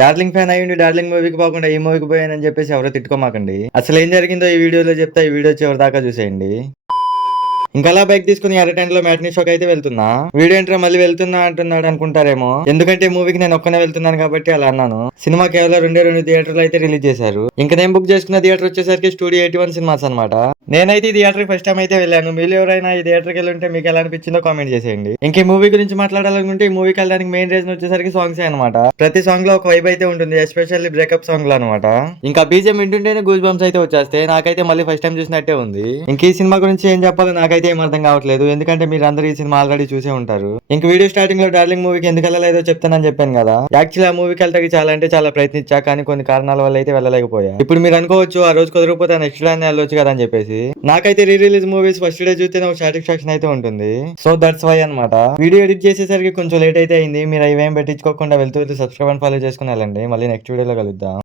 Darling fan అయ్యుండి darling మూవీకి పోకుండా ఈ మూవీకి పోయానని చెప్పేసి ఎవరో తిట్టుకోమాకండి. అసలు ఏం జరిగిందో ఈ వీడియోలో చెప్తా, ఈ వీడియో చివరి దాకా చూసేయండి. ఇంకలా బైక్ తీసుకుని ఎర్రటెంట్లో మ్యాట్నీ షోకి అయితే వెళ్తున్నా. వీడియో ఎంట్రా మళ్ళీ వెళ్తున్నా అంటున్నాడు అనుకుంటారేమో, ఎందుకంటే మూవీకి నేను ఒక్కనే వెళ్తున్నాను కాబట్టి అలా అన్నాను. సినిమా కేవలం 2 థియేటర్లు అయితే రిలీజ్ చేశారు. ఇంకా నేను బుక్ చేసుకున్న థియేటర్ వచ్చేసరికి స్టూడియో 81 సినిమాస్ అనమాట. నేనైతే ఈ థియేటర్ ఫస్ట్ టైం అయితే వెళ్ళాను. మీరు ఎవరైనా ఈ థియేటర్కి వెళ్ళి ఉంటే మీకు ఎలా అనిపించిందో కామెంట్ చేసేయండి. ఇంక ఈ మూవీ గురించి మాట్లాడాలనుకుంటే ఈ మూవీకి వెళ్ళడానికి మెయిన్ రీజన్ వచ్చేసరికి సాంగ్స్ అనమాట. ప్రతి సాంగ్ లో ఒక వైబ్ అయితే ఉంటుంది, ఎస్పెషల్లీ బ్రేకప్ సాంగ్ లో అనమాట. ఇంకా బీజం వింటుంటేనే గూస్ బంప్స్ అయితే వచ్చేస్తే నాకైతే మళ్ళీ ఫస్ట్ టైం చూసినట్టే ఉంది. ఇంక ఈ సినిమా గురించి ఏం చెప్పాలో నాకైతే ఏం అర్థం కావట్లేదు, ఎందుకంటే మీరు అందరూ ఈ సినిమా ఆల్రెడీ చూసే ఉంటారు. ఇంక వీడియో స్టార్టింగ్ లో డార్లింగ్ మూవీకి ఎందుకు వెళ్ళలేదో చెప్తానని చెప్పాను కదా. యాక్చువల్లీ ఆ మూవీకి వెళ్ళడానికి చాలా అంటే చాలా ప్రయత్నించా, కానీ కొన్ని కారణాల వల్ల అయితే వెళ్ళలేకపోయా. ఇప్పుడు మీరు అనుకోవచ్చు ఆ రోజు కుదరకపోతే నెక్స్ట్ డే వెళ్ళొచ్చు కదా అని చెప్పేసి. నాకైతే re release movies first day చూస్తే ఒక సాటిస్ఫాక్షన్ అయితే ఉంటుంది. సో దట్స్ వై అనమాట. వీడియో ఎడిట్ చేసేసరికి కొంచెం లేట్ అయితే అయింది. మీరు ఇవేం పెట్టించుకోకుండా వెళ్తూ సబ్స్క్రైబ్ అండ్ ఫాలో చేసుకుని వెళ్ళండి. మళ్ళీ నెక్స్ట్ వీడియోలో కలుద్దాం.